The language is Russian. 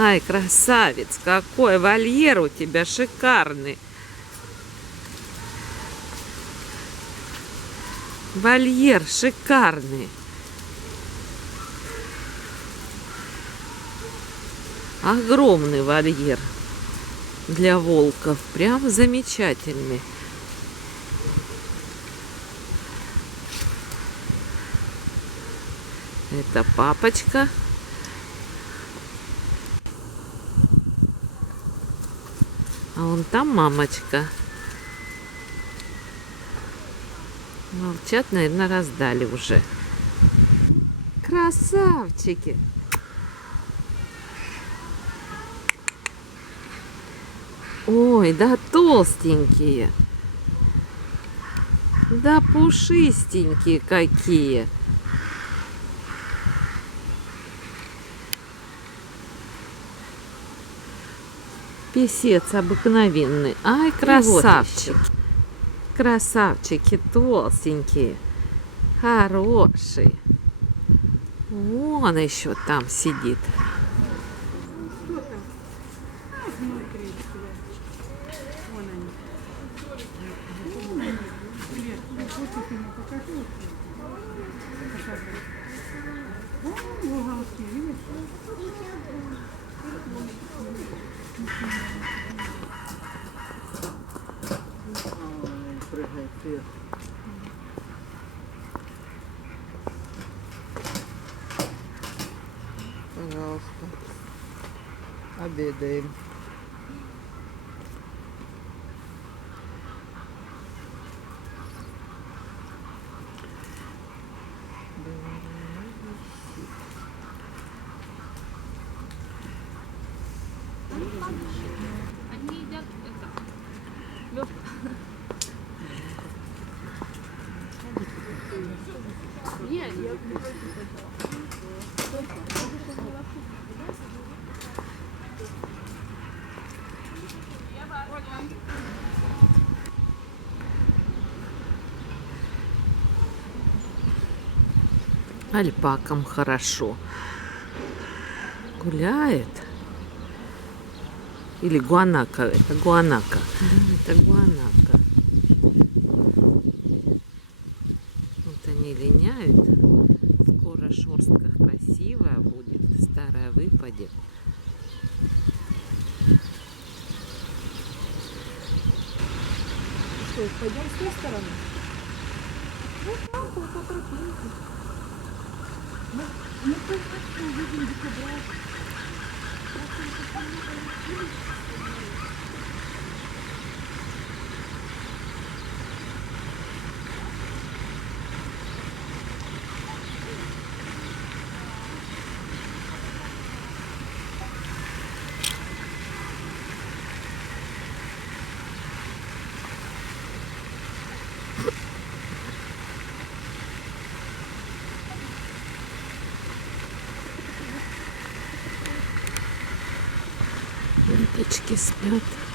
Ай, красавец, какой вольер у тебя шикарный. Вольер шикарный. Огромный вольер для волков. Прям замечательный. Это папочка. А вон там мамочка. Молчат, наверное, раздали уже. Красавчики! Ой, да толстенькие. Да пушистенькие какие. Песец обыкновенный. Ай, красавчики. Красавчики толстенькие. Хорошие. Вон еще там сидит. Обедаем. Нет, я не против этого. Альпакам хорошо. Гуляет. Или гуанака. Это гуанака. Это гуанака. Вот они линяют. Скоро шерстка красивая будет. Старая выпадет. Что, пойдем с той стороны? Птички спят.